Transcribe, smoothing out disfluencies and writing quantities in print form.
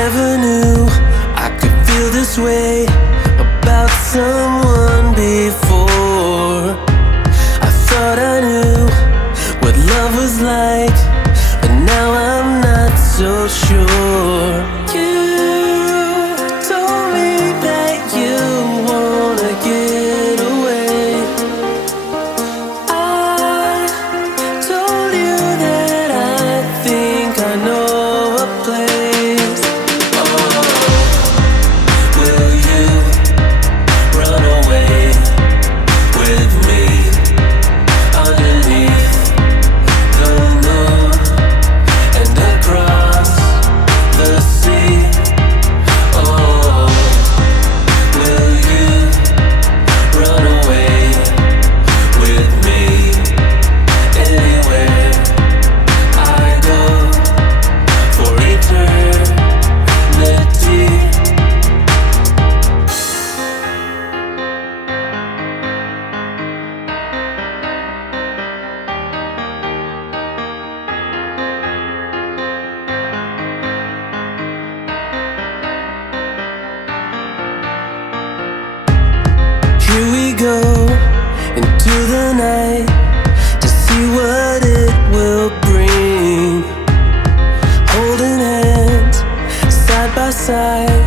never knew I could feel this way about someone before. I thought I knew what love was like, but now I'm not so sure. You told me that you wanna get away. I told you that I think I know a place. Oh, will you run away with me underneath the moon and across the sea? Oh, will you run away with me anywhere I go for eternity? Here we go into the night to see what it will bring. Holding hands side by side,